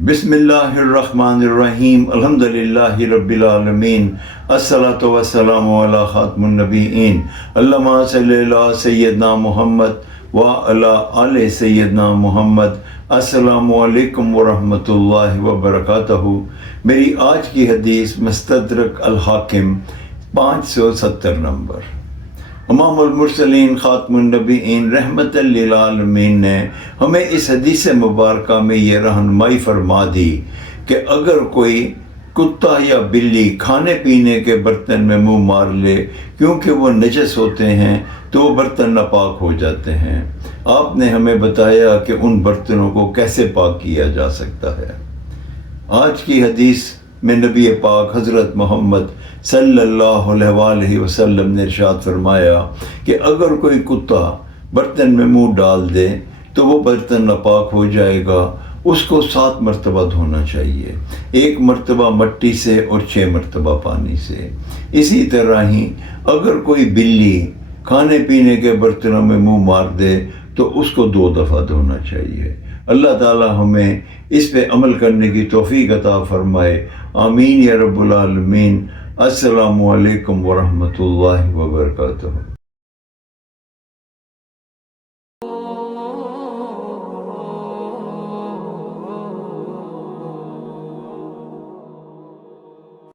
बिस्मिल्लाहिर्रहमानिर्रहीम अल्हम्दुलिल्लाहि रब्बिल आलमीन अस्सलातु वस्सलामु अला खातिमुन नबिय्यीन अल्लाहुम्मा सल्लि अला सय्यिदना मुहम्मद व अला आले सय्यिदना मुहम्मद। अस्सलामु अलैकुम व रहमतुल्लाहि व बरकातहू। मेरी आज की हदीस मुस्तदरक अल हाकिम 570 नंबर। इमामुल मुरसलीन खातमुन नबीयीन रहमतल लिल आलमीन ने हमें इस हदीस मुबारक में ये रहनुमाई फरमा दी कि अगर कोई कुत्ता या बिल्ली खाने पीने के बर्तन में मुंह मार ले क्योंकि वो नजस होते हैं तो वो बर्तन नापाक हो जाते हैं। आपने हमें बताया कि उन बर्तनों को कैसे पाक किया जा सकता है। आज की हदीस में नबी पाक हज़रत मोहम्मद सल्लल्लाहु अलैहि वसल्लम ने इरशाद फरमाया कि अगर कोई कुत्ता बर्तन में मुंह डाल दे तो वो बर्तन नापाक हो जाएगा। उसको 7 मरतबा धोना चाहिए, 1 मरतबा मट्टी से और 6 मरतबा पानी से। इसी तरह ही अगर कोई बिल्ली खाने पीने के बर्तनों में मुंह मार दे तो उसको 2 दफ़ा धोना चाहिए। अल्लाह ताला हमें इस पे अमल करने की तौफीक अता फरमाए। आमीन या रब्बुल आलमीन। अस्सलामु अलैकुम व रहमतुल्लाहि व बरकातहू।